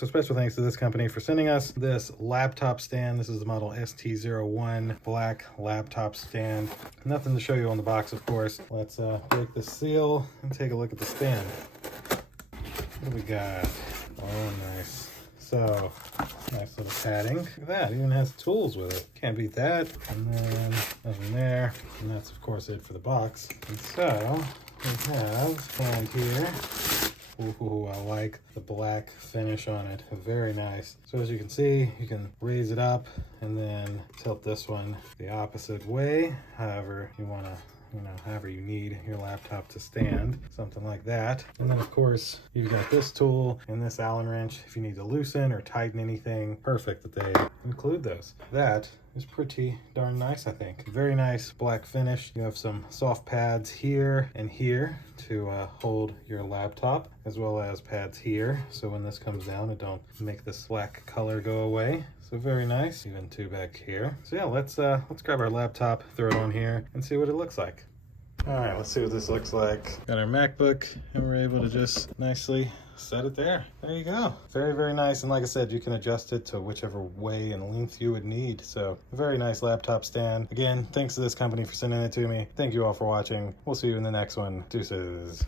So special thanks to this company for sending us this laptop stand. This is the model ST01 black laptop stand. Nothing to show you on the box, of course. Let's break the seal and take a look at the stand. What do we got? Oh, nice. So, nice little padding. Look at that, it even has tools with it. Can't beat that. And then nothing there. And that's of course it for the box. And so, we have a stand here. Ooh, I like the black finish on it. Very nice. So as you can see, you can raise it up and then tilt this one the opposite way. However you want to, however you need your laptop to stand, something like that. And then of course, you've got this tool and this Allen wrench if you need to loosen or tighten anything. Perfect that they include those. That is pretty darn nice, I think. Very nice black finish. You have some soft pads here and here to hold your laptop, as well as pads here, so when this comes down, it don't make this black color go away. So very nice. Even two back here. So yeah, let's grab our laptop, throw it on here, and see what it looks like. All right, let's see what this looks like. Got our MacBook, and we're able to just nicely set it there. There you go. Very, very nice. And like I said, you can adjust it to whichever way and length you would need. So very nice laptop stand. Again, thanks to this company for sending it to me. Thank you all for watching. We'll see you in the next one. Deuces.